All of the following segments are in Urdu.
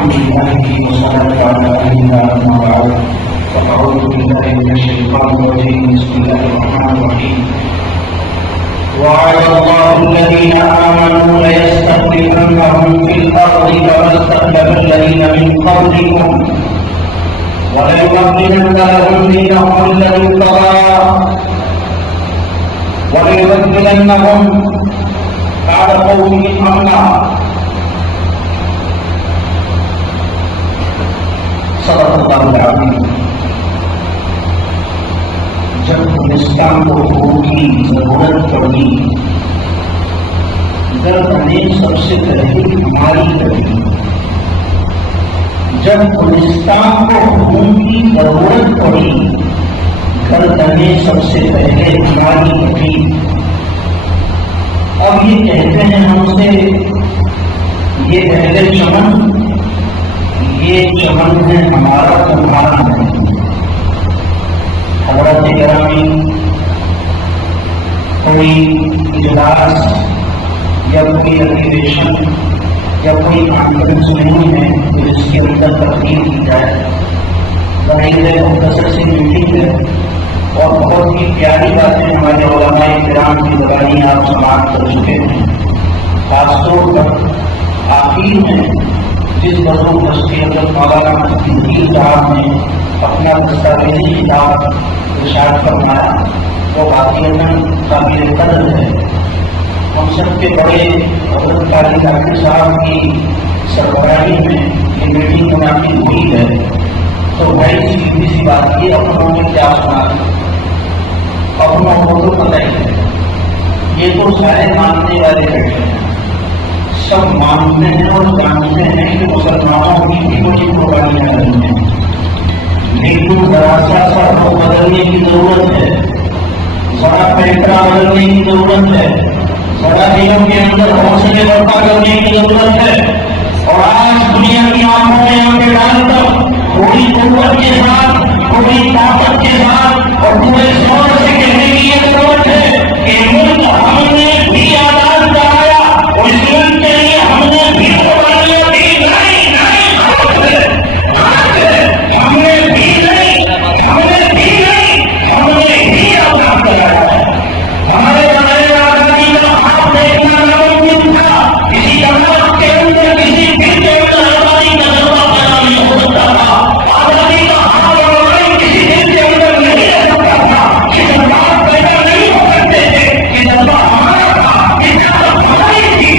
الحمد لله والصلاة على نبينا محمد فأعوذ بالله من الشيطان الرجيم بسم الله الرحمن الرحيم وعد الله الذين آمنوا ليستخلفنهم في الأرض كما استخلف الذين من قبلكم وليمكنن لهم دينهم الذي ارتضى وليبدلنهم بعد قومهم أمنا صدق اللہ العظیم. جب ہندوستان کو حقوق کی ضرورت پڑی گردنیں سب سے پہلے ہماری پڑی. جب ہندوستان کو حقوق کی ضرورت پڑی گردنیں سب سے پہلے ہماری پڑی. اب یہ کہتے ہیں ہم سے یہ پہلے چمن، یہ چمن ہے ہمارا تمہارا نہیں. حضرت گرامی کوئی اجلاس یا کوئی ایگزیبیشن یا کوئی کانفرنس نہیں ہے تو اس کے اندر تقریر کی جائے. ظاہر مختصر سی میٹنگ ہے اور بہت ہی پیاری باتیں ہمارے علماء کرام کی زبانی آپ سماعت کر چکے ہیں. خاص طور پر آخر میں جس بزرگ کے اندر مولانا مفتی صاحب نے اپنا دستاویزی کتاب ارشاد فرمایا وہ واقعتاً قابل قدر ہے. ہم سب کے بڑے حضرت قاری ڈاکٹر صاحب کی سربراہی میں یہ میٹنگ منعقد ہوئی ہے تو بڑی سیدھی سی بات کی اپنوں نے کیا سنا. اپنوں کو تو پتہ ہی ہے، یہ تو سارے ماننے والے بیٹھے ہیں، سب مانتے ہیں اور جانتے ہیں کہ مسلمانوں کی بھی کچھ قربانیاں کرنی ہیں، لیکن ذرا سا کو بدلنے کی ضرورت ہے، ذرا پیٹرا بدلنے کی ضرورت ہے، ذرا دلوں کے اندر حوصلے برپا کرنے کی ضرورت ہے. اور آج دنیا کی آنکھوں میں آنکھیں ڈال کر تھوڑی قوت کے ساتھ، تھوڑی طاقت کے ساتھ اور پورے زور سے کہنے کی یہ ضرورت ہے کہ ملک ہم نے بھی آزاد کرایا اور اس ملک کے لیے ہم نے بھی قربانیاں دی. ہم نے بھی نہیں ہم نے بھی آزاد کرایا. ہمارے بغیر آزادی کا خواب دیکھنا ناممکن تھا. کسی جماعت کے اندر کسی دل کے اندر آزادی کا جذبہ پیدا نہیں ہو سکتا تھا. آزادی کا خواب کسی دل کے اندر نہیں رہ سکتا تھا. یہ جذبات پیدا نہیں ہو سکتے تھے. یہ جذبہ ہمارا تھا، یہ جذبہ ہماری تھی،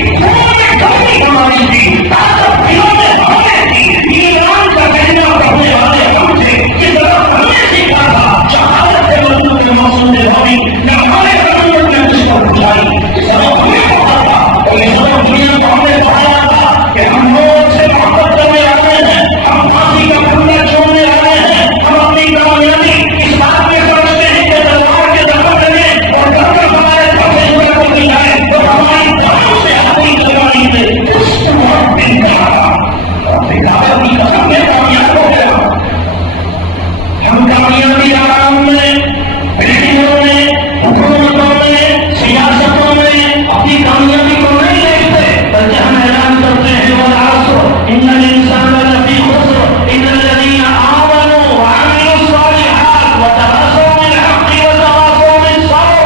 ہماری تھی، طاقت دلوں میں ہمیں تھی. ایران کا کہنا کرنے والے ہم تھے. یہ طرف ہم نے سیکھا تھا. شہادت کے مطلب کے موسم میں ہوئی نہ ہمارے قانون نے جس کو بچائی. یہ سبق ہمیں پڑھا تھا اور یہ سبق دنیا کو ہم نے پڑھایا تھا کہ ہم لوگ سے محبت کرنے والے ہیں، ہم پھانسی کا پھندا چھوڑنے والے ہیں. ہم اپنی کامیابی اس بات میں سمجھتے ہیں کہ تلوار کے دفعہ میں اور دفتر ہمارے پھنسے ہوئے کو مل جائے تو ہماری جانوں سے اپنی جوانی سے اس کو دن کہا اور بغاوت کی قسم میں کامیاب ہو گیا. ہم کامیابی آرام میں، بلڈنگوں میں، حکومتوں میں، سیاستوں میں اپنی کامیابی کو نہیں دیکھتے بلکہ ہم اعلان کرتے ہیں والعصر ان الانسان لفی خسر الا الذین آمنوا وعملوا الصالحات وتواصوا بالحق وتواصوا بالصبر.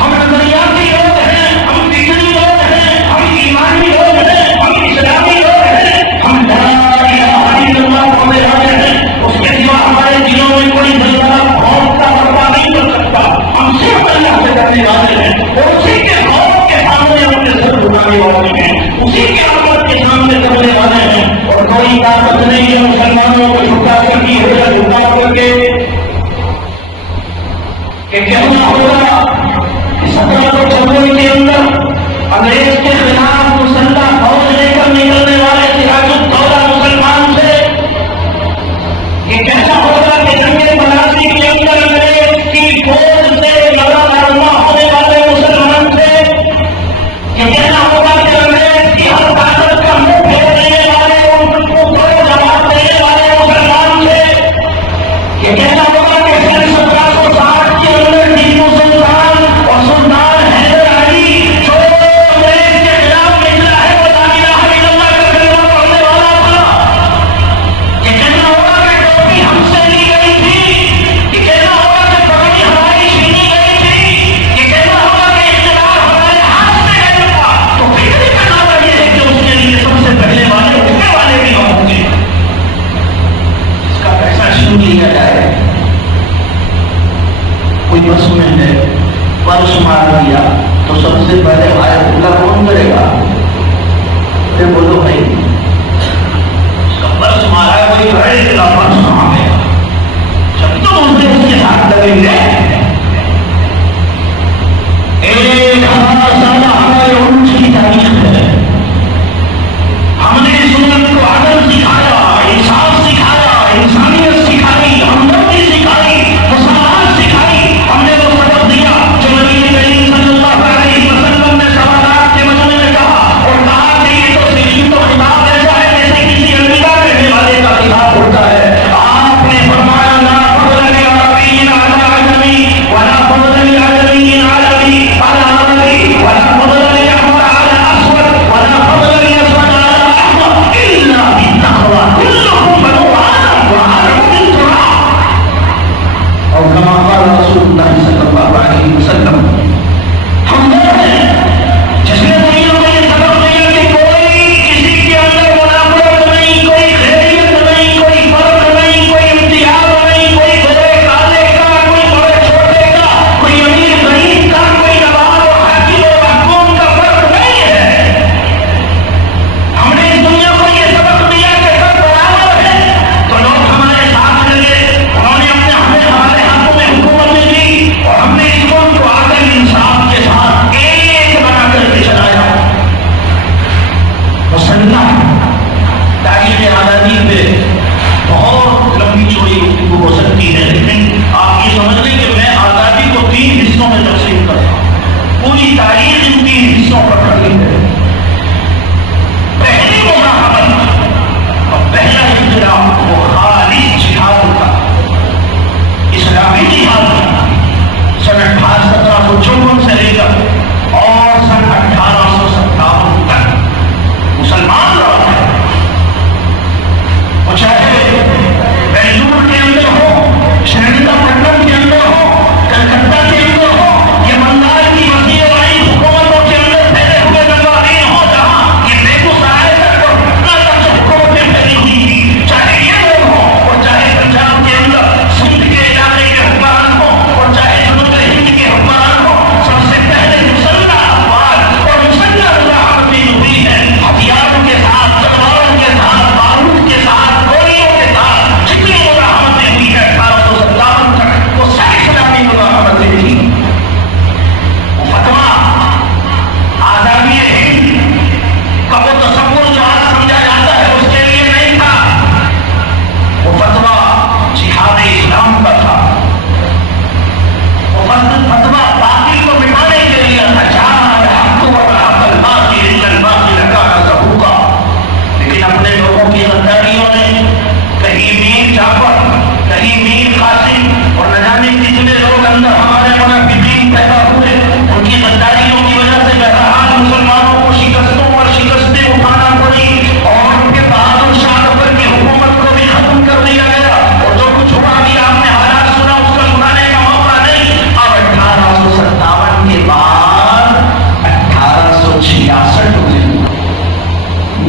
ہم نظریاتی لوگ ہیں، ہم فکری لوگ ہیں، ہم ایمانی لوگ ہیں، ہم اسلامی لوگ ہیں، ہم لا الہ الا اللہ کو مانتے ہیں. اس کے سوا ہمارے دلوں میں کوئی جذبہ خوف کا برپا نہیں کر سکتا. ہم صرف اللہ سے ڈرنے والے ہیں اور اسی کے خوف کے سامنے اپنے سر جھکانے والے ہیں، اسی کے عظمت کے سامنے کرنے والے ہیں. اور کوئی طاقت نہیں ہے مسلمانوں کو جھکا سکی ہے یا جھکا کر کے کہ کہنا ہوگا کہ 1796 کے اندر انگریز کے خلاف مسلح فوج لے کر نکلنے والے سراج الدولہ مسلمان سے یہ کہنا ہوگا کہ جنگ پلاسی کے اندر انگریز کی فوج سے لڑا لڑنا ہونے والے مسلمان تھے. یہ کہنا ہوگا کہ انگریز کی ہر طاقت کا منہ پھیر دینے والے ان کو جواب دینے والے مسلمان تھے. یہ کہنا ہوگا کہ 1760 کے اندر ٹیپو سلطان اور سلطان حیدر علی جو انگریز کے خلاف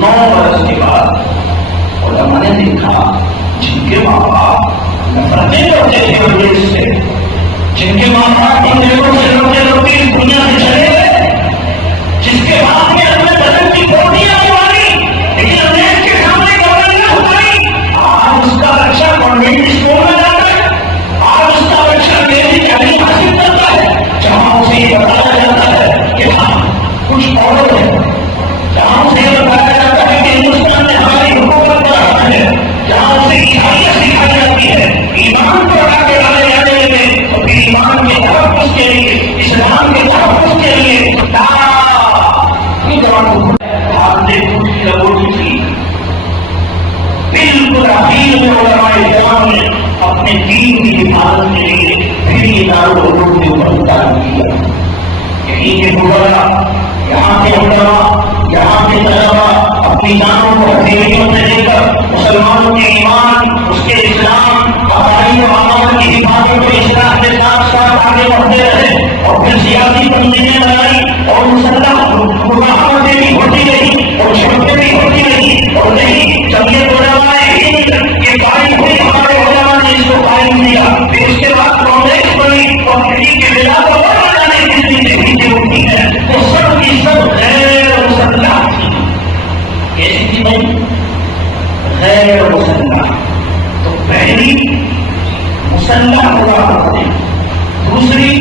9 برس کے بعد علماء نے دیکھا جن کے ماں باپ نفرتیں کرتے تھے انگریز سے، جن کے ماں باپ انگریزوں سے لڑتے لڑتے اس دنیا سے چلے گئے، جس کے باپ نے اپنے بدن کی بوٹیاں ماری لیکن انگریز کے سامنے گردن نہ اٹھائی، آج اس کا بچہ کانوینٹ اسکول میں جاتا ہے، آج اس کا بچہ انگریزی تعلیم حاصل کرتا ہے، جہاں اسے یہ بتایا جاتا ہے کہ ہاں کچھ اور ہے، جہاں اسے یہ بتایا جاتا ہے کہ ہندوستان نے ہماری حکومت پر رکھا ہے، جہاں اسے عیسائیت سکھائی جاتی ہے، ایمان کو اڑا کے ڈالے جانے میں، تو پھر ایمان کے تحفظ کے لیے، اسلام کے تحفظ کے لیے بالکل اخیر میں علماء کرام نے اپنے دین کی حفاظت کے لیے پھر یہ دارالعلوم کے اوپر اتار کیا. یہیں کے بزرگ، یہاں کے علماء، یہاں کے طلبا اپنی جانوں کو ہتھیلیوں میں دے کر مسلمانوں کے ایمان، اس کے اسلام، عقائد و عمل کی حفاظت و اصلاح کے ساتھ ساتھ آگے بڑھتے رہے، اور پھر سیاسی تنظیمیں بنائی اور مسلح مزاحمتیں بھی ہوتی رہی اور شرطیں بھی ہوتی رہی، اور نہیں جمعیت علماء ہند یہ قائم ہوئی، ہمارے علماء نے اس کو قائم کیا، پھر اس کے بعد کانگریس بنی اور دلی کے بلا کو بڑھانے کی زندگی ہوتی ہے، وہ سب کی سب غیر مسلح تھی. کیسی تھی بھائی؟ غیر مسلح. تو پہلی مسلح ہوا کرتے، دوسری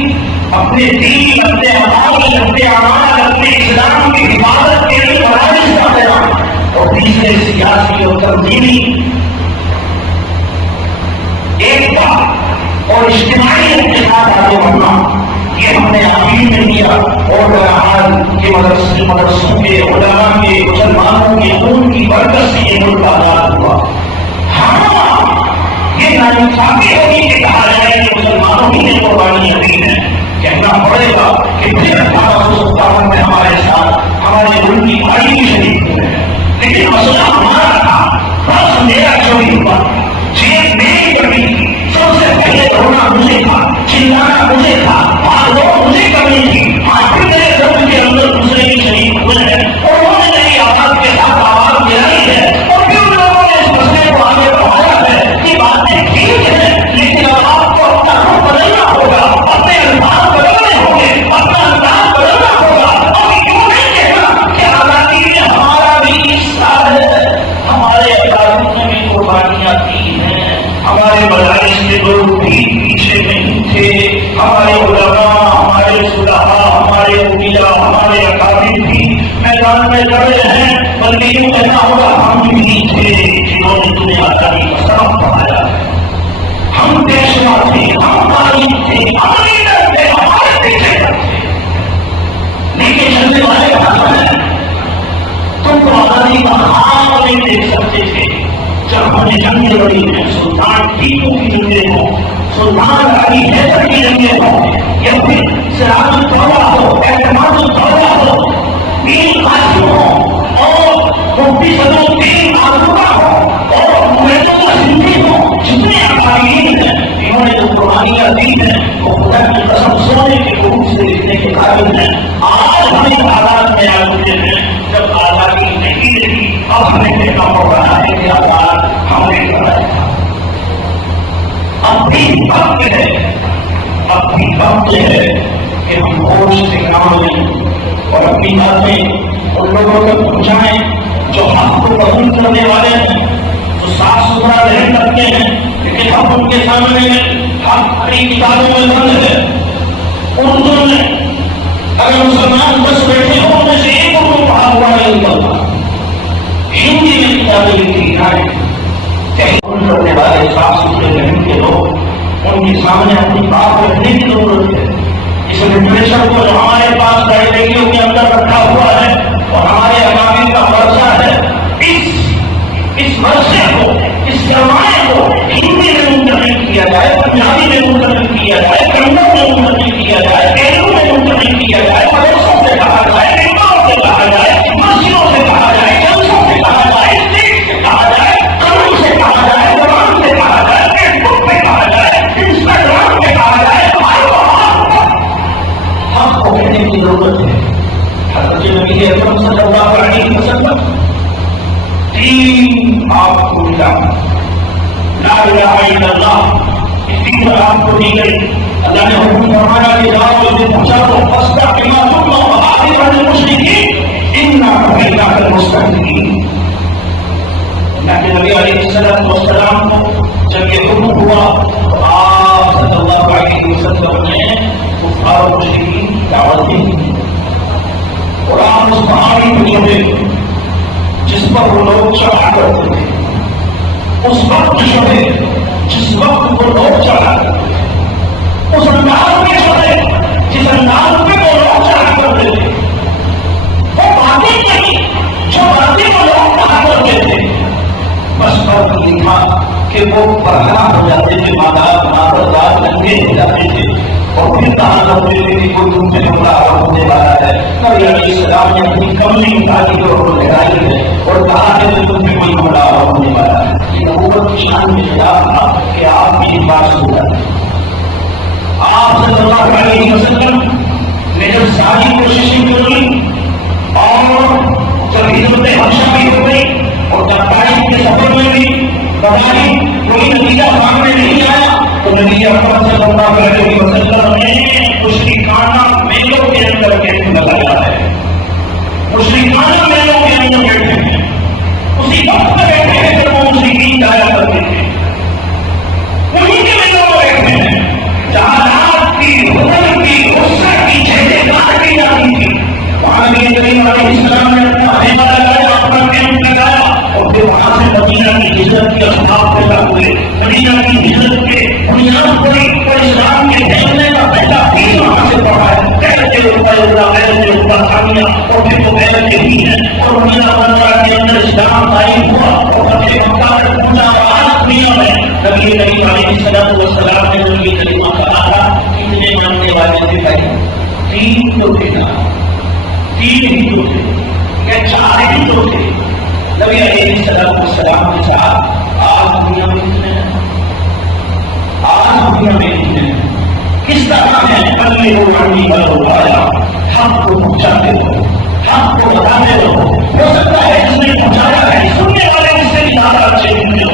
اپنے دین، اپنے عقائد، اپنے اعمال، اپنے اسلام کی حفاظت کے لیے مراکز کا قیام، اور تیسرے سیاسی اور تنظیمی ایکتا اور اجتماعی اتحاد آگے بڑھنا، یہ ہم نے عقیدے میں کیا. اور بہرحال کے مدرسوں کے علماء کے مسلمانوں کے خون کی برکت سے یہ ملک آزاد ہوا. ہاں یہ ناانصافی ہوگی کہ کہا جائے کہ مسلمانوں کی یہ قربانی ابھی ہے، کہنا پڑے گا کہ پھر 1857 میں ہمارے ساتھ ہمارے ملک کی بھائی بھی شریک ہوئے ہیں، لیکن مسئلہ ہمارا تھا، بس میرا چوری ہوا، جیب میری کمی تھی، سب سے پہلے رونا مجھے تھا، چلانا مجھے تھا، بھاگدوڑ مجھے کرنی تھی. آج بھی میرے گھر کے اندر دوسرے بھی شریک ہوئے ہیں، اور انہوں نے میری آواز کے ساتھ آواز ملائی ہے، اور پھر ان لوگوں نے اس مسئلے کو آگے بڑھایا ہے. یہ باتیں ٹھیک ہے، لیکن اب آپ کو اپنا رخ بدلنا ہوگا، اپنے الفاظ بدلنے ہوں گے، اپنا انداز بدلنا ہوگا. اب کیوں نہیں کہنا کہ آزادی میں ہمارا بھی حصہ ہے، ہمارے اکابر نے بھی قربانیاں دی ہیں، ہمارے مدارس کے لوگ بھی پیچھے نہیں تھے، ہمارے علماء، ہمارے صلحاء، ہمارے وکیلا، ہمارے اکابر بھی میدان میں لڑے ہیں. بلکہ یوں کہنا ہوگا ہم بھی تھے جنہوں نے تمہیں آزادی کا سبق پڑھایا ہے. ہم پیشوا تھے، ہم تعلیم تھے، ہم لیڈر تھے، ہمارے پیچھے تھے. لیکن چلنے والے کہاں ہیں؟ تم تو آزادی کا خواب نہیں دیکھ سکتے تھے جب ہم نے جنگیں لڑی ہیں. سلطان ٹیپو کی جنگیں ہوں، سلطان علی حیدر کی جنگیں ہوں، یا پھر سراج الدولہ ہو، اعتماد الدولہ ہو، میر قاسم ہو، اور مفتی صدر الدین آذوقہ ہو، اور عبید اللہ سندھی ہو، جتنے اکابرین ہیں انہوں نے جو قربانیاں دی ہیں وہ خدا کی قسم سونے کے روپ سے لکھنے کے قابل ہیں. آج ہم اس حالات میں آ چکے ہیں جب آزادی نہیں رہی، اب ہمیں کہنا پڑ رہا ہے کہ آزاد ہم نے کرایا تھا. اب بھی وقت ہے، اب بھی وقت ہے کہ ہم ہوش سے کام لیں اور اپنی باتیں ان لوگوں تک پہنچائیں جو حق کو قبول کرنے والے ہیں، جو صاف ستھرا ذہن رکھتے ہیں، لیکن اب ان کے سامنے حق کی کتابوں میں بند ہے. اردو میں اگر مسلمان بس بیٹھے ہوں ان میں سے ایک اردو پڑھا ہوا نہیں ہوتا. ہندی میں کتابیں لکھی جائیں، ان کرنے والے صاف ستھرے ذہن کے لوگ ان کے سامنے اپنی بات رکھنے کی ضرورت ہے. اس لٹریچر کو جو ہمارے پاس لائبریریوں کے اندر رکھا ہوا ہے اور ہمارے اکابر کا ورثہ ہے، اس ورثے کو، اس سرمایہ کو ہندی میں منتقل کیا جائے، پنجابی میں منتقل کیا جائے، کنڑ میں منتقل کیا جائے، تیلگو میں منتقل کیا جائے، مدرسوں سے کہا جائے، نکاحوں سے کہا جائے، مسجدوں سے کہا جائے، جلسوں سے کہا جائے، اسٹیج سے کہا جائے، قانون سے کہا جائے، زبان سے کہا جائے، فیس بک پہ کہا جائے، انسٹاگرام پہ کہا جائے. حق کو کہنے کی ضرورت ہے. حضرت نبی اکرم صلی اللہ آپ کو ملا لا الہ الا اللہ اتنی پر آپ کو دی گئی اللہ نے حکم فرمایا کہ جاؤ اسے پہنچا دو فاستقم ثم وآخر المشرکین انک الا المستهزئین اللہ کے نبی علیہ السلام کو جب یہ حکم ہوا تو آپ صلی اللہ علیہ وسلم نے کفار و مشرکین کی دعوت دی اور آپ اس پہاڑی دنیا میں جس پر وہ لوگ چڑھا کرتے تھے اس وقت جو ہے جس وقت وہ لوگ چڑھا کرتے تھے اس انداز میں جو ہے جس انداز میں وہ لوگ چڑھا کرتے تھے وہ باتیں نہیں جو باتیں وہ لوگ کہا کرتے تھے بس فرق دکھا کہ وہ پرہا ہو جاتے تھے مادار ننگے ہو جاتے تھے اور پھر کہا کرتے تھے کہ کوئی تم سے ٹکڑا ہونے والا ہے نبی علیہ السلام نے اپنی کمزوری اتاری کو لگائی ہے اور کہا کہ تم سے کوئی ٹکڑا ہونے والا ہے یہ نبوت کی شان میں خلاف تھا کہ آپ میری بات سن جاتے آپ صلی اللہ علیہ وسلم نے جب ساری کوششیں کی اور جب ہجرت حبشہ بھی ہو گئی اور جب طائف کے سفر میں بھی بتائی کوئی نتیجہ سامنے نہیں آیا تو نبی اکرم صلی اللہ علیہ وسلم نے مشرکانہ میلوں کے اندر کیسے بتایا ہے مشرکانہ میلوں کے اندر بیٹھے ہیں اسی وقت میں بیٹھے ہیں جب وہ مشرکین جایا کرتے تھے انہیں کے میلوں میں بیٹھے ہیں جہاں رات کی حضر کی غصہ کی جھیلیں کی جاتی تھی وہاں نبی کریم علیہ السلام نے اپنا خیمہ لگایا اپنا کیمپ لگایا اور پھر وہاں سے مدینہ کی ہجرت کے اسباب پیدا ہوئے مدینہ کی ہجرت کے بنیاد پڑی اور اسلام کے پھیلنے کا پہلا دین وہاں سے پڑا ہے کہتے ہوتا خامیہ اور پھر وہ کہتے ہی ہیں اور مدینہ منورہ کے اندر اسلام قائم ہوا اور فتح مکہ میں پہنچا آج دنیا میں نبی کریم علیہ السلام نے نبی کلمہ کہا تھا کتنے ماننے والے تھے بھائی تین تو تھے نا تین ہی تو تھے یا چار ہی تو تھے نبی علیہ السلام کے ساتھ آج دنیا میں کتنے ہیں آج دنیا میں کتنے ہیں کس طرح ہے اگلے وہ رنگی بل اٹھایا حق کو پہنچاتے ہو حق کو بتاتے رہو ہو سکتا ہے جس نے پہنچایا ہے سننے والے اس سے بھی زیادہ اچھے ہوں گے